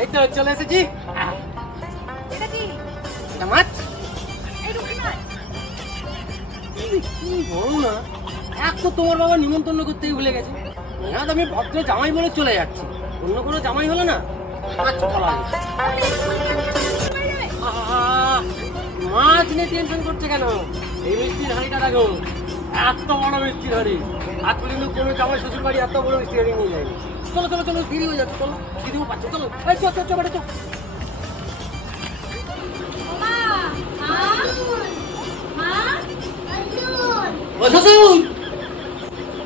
এই তো চলে এসেছি। এটা কি? এটা মাছ। এই রুটি মাছ। কি বলো না, এক তো তোমার বাবা নিমন্ত্রণ করতেই ভুলে গেছে। না আমি ভদ্র জামাই বলে চলে যাচ্ছি, অন্য কোনো জামাই হলো না মাছ বলা মাছ নিয়ে টেনশন করছে কেন? এই মিষ্টির হাঁড়িটা দেখো, এত বড় মিষ্টির হাঁড়ি। আর কিন্তু কোনো জামাই শ্বশুর বাড়ি এত বড় মিষ্টি হাঁড়ি নিয়ে যায়নি। চলো চলো চলো, দেরি হয়ে যাচ্ছে, চলো দিদিও পাচ্ছে, চলো চল বাড়ি চল। ও শ্বশুর,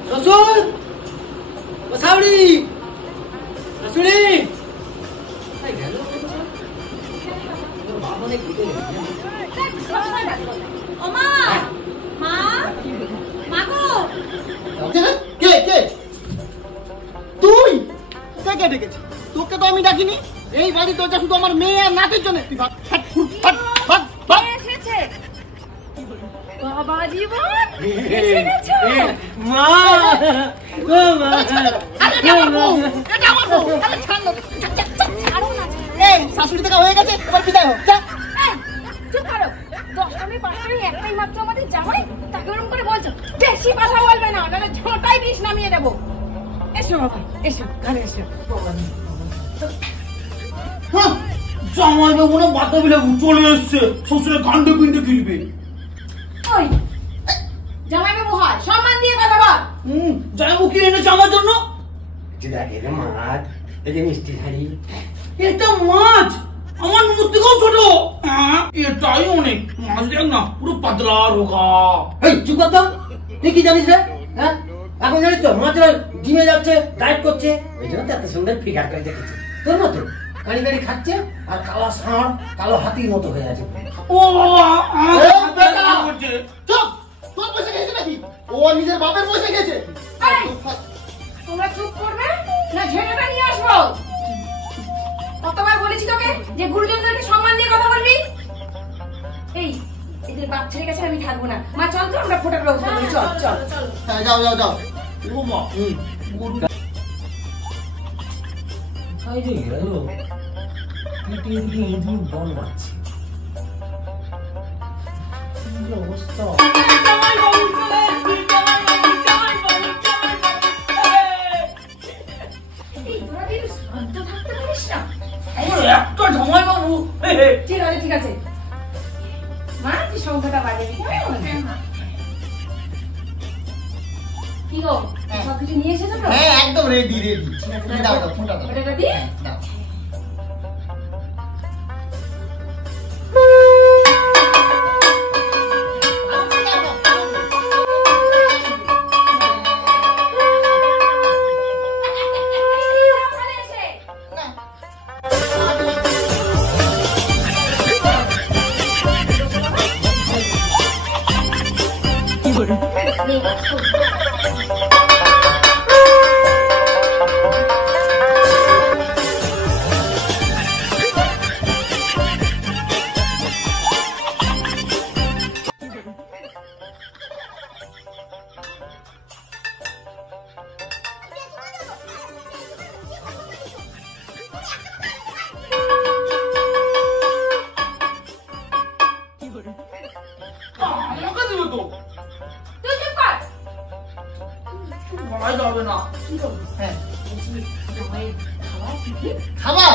শ্বশুর, ও শাশুড়ি, শাশুড়ি গেল বাবা অনেক ঘুরে গেছে। কে কে তুই? কে ডেকেছি তোকে? তো আমি ডাকিনি। এই বাড়ি দরজা শুধু আমার মেয়ে আর নাতির জন্য। তুই এসেছে বাবা জীবন, এসে গেছো। মা ও মা, এই শাশুড়ি থেকে হয়ে গেছে, এবার বিদায় হোক। চুপ করো, 10টা মেয়ে পাশাপাশি একটাই মাত্র আমাদের জামাই, তাকে ওরকম করে বলছো? বেশি কথা বলবে না, নাহলে ঝোঁটাই বিষ নামিয়ে দেবো। এসো বাবা, এসো ঘরে এসো। জামাই বাবু না বাতা বিলে চলে এসছে, শ্বশুরের কাণ্ডে পিণ্ডে গিলবে। ওই জামাই বাবু হয়, সম্মান দিয়ে কথা বল। জামাইবাবু কি এনেছে আমার জন্য? মাছ, এই যে মিষ্টি হাঁড়ি। এটা মাছ আমার মুখ থেকেও ছোট। এটাই অনেক। মাছ দেখ না, পুরো পাতলা রোগা। এই চুপ কর তো, তুই কি জানিস রে? হ্যাঁ, এখন জানিস তো মাছরা জিমে যাচ্ছে, ডায়েট করছে, ওই জন্য তো এত সুন্দর ফিগার করে দেখেছে। তোর মতো গাড়ি গাড়ি খাচ্ছে আর কালো ষাঁড়, কালো হাতির মতো হয়ে আছে। ও চুপ, তোর বসে গেছে নাকি? ও নিজের বাপের বসে গেছে। তোমরা চুপ করবে না ঝেড়েটা নিয়ে আসবো? কতবার বলেছি তোকে যে গুরুজনদেরকে সম্মান দিয়ে কথা বলবি? এই এদের বাপ ছেড়ে গেছে, আমি থাকবো না। মা চল তো, আমরা ফোটার ব্যবস্থা করি। চল চল চল। হ্যাঁ যাও যাও যাও। ও মা, কোথায় যে গেল? ইঁদুর বন মারছে, কি অবস্থা। একটা জামাই বাবু। ঠিক আছে ঠিক আছে মা, তুই সংখ্যাটা বাজাবি কি গো? সবকিছু নিয়ে এসেছো তো? হ্যাঁ একদম রেডি রেডি। দাও দাও ফোনটা দাও। ওটা দিয়ে দাও। খাবার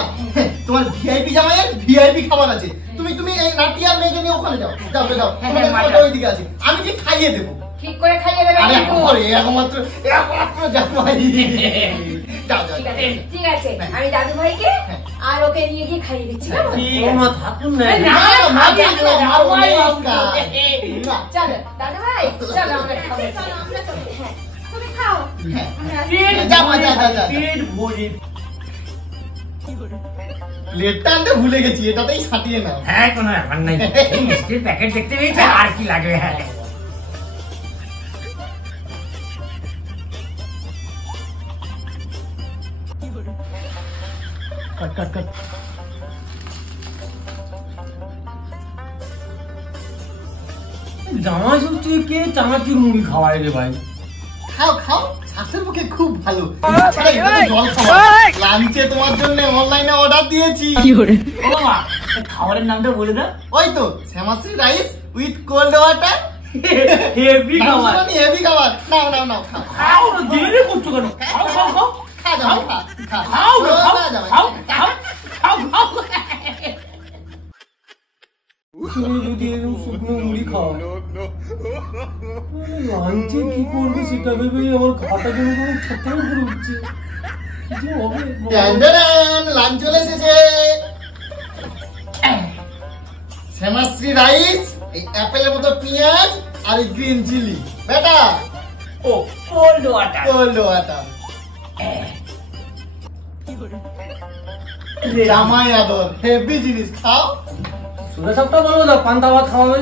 তোমার ভিআইপি জামাইয়ের ভিআইপি খাবার আছে। তুমি তুমি এই নাটি আর মেয়েকে নিয়ে ওখানে যাও। যাও যাও, তোমাদের ওইদিকে আছে, আমি ঠিক খাইয়ে দেবো। ঠিক করে খাইয়ে দেবে। আরে একমাত্র জামাই। যাও যাও ঠিক আছে, আমি দাদু ভাইকে আর ওকে নিয়ে গিয়ে খাইয়ে দিচ্ছি। থাকুন না, চলো দাদু ভাই, চলো আমরা খাবো। হ্যাঁ তুমি খাও। প্লেটটা আনতে ভুলে গেছি, এটাতেই ছাটিয়ে নাও। হ্যাঁ কোনো ব্যাপার নাই, মিষ্টির প্যাকেট দেখতে পেয়েছে আর কি লাগবে। হ্যাঁ কাট কাট কাট। জামাই ষষ্ঠী কে চানাচুর মুড়ি খাওয়ায় রে ভাই? খাও খাও, স্বাস্থ্যের পক্ষে খুব ভালো। লাঞ্চে তোমার জন্য অনলাইনে অর্ডার দিয়েছি। ও বাবা, খাবারের নামটা বলে দাও। ওই তো Shyamashree rice with cold water. Heavy খাবার। হেভি খাবার। নাও নাও নাও, খাও খাও না, দেরি করছো কেন? খাও খাও খাও খা জামাই, খা খা খাও না, খাও খা জামাই, খাও খাও খাও খাও। যদি এরকম শুকনো মুড়ি খাওয়ায়, লাঞ্চে কি করবে সেটা ভেবেই আমার খাটা জন্য ছটফট করে উঠছে। কি যে হবে? লাঞ্চ চলে এসেছে। শ্যামাশ্রী রাইস, এই অ্যাপেলের মতো পেঁয়াজ আর এই গ্রিন চিলি। বেটা ও কোল্ড ওয়াটার। Cold water. জামাই আদর, হেভি জিনিস, খাও। সুরে সবটা বলবো না, পান্তা ভাত খাওয়াবে।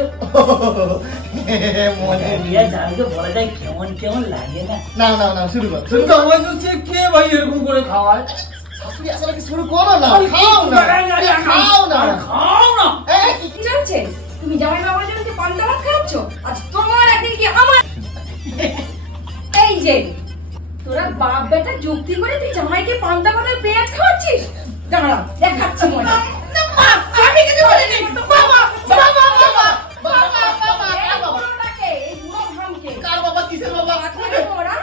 মনে রিয়া জানকে বলা যায় কেমন কেমন লাগে না। না না না, শুরু কর শুরু কর। জামাই ষষ্ঠী কে ভাই এরকম করে খাওয়ায়? শাশুড়ি আসলে কি শুরু করো না, খাও না খাও না খাও না। এই, কি জানছে তুমি জামাই বাবার জন্য যে পান্তা ভাত খাচ্ছ, আজ তোমার একদিন কি আমার। এই যে তোরা বাপ বেটা যুক্তি করে তুই জামাইকে পান্তা ভাতের পেঁয়াজ খাওয়াচ্ছিস। দাঁড়া দেখাচ্ছি মজা। আমি কিছু বলিনি। বাবা বাবা বাবা বাবা বাবা বাবাকে এই বুড়ো ভামকে কার বাবা, কিসের বাবা? আখানে ওরা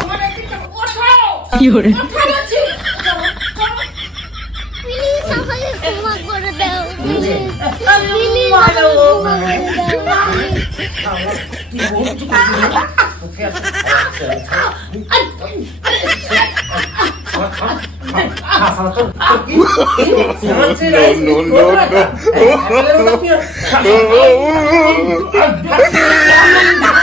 আমার একদিন ওঠাও কি করে? ওঠা যাচ্ছে। প্লিজ আমাকে ক্ষমা করে দাও, প্লিজ আমাকে ক্ষমা করে দাও। No.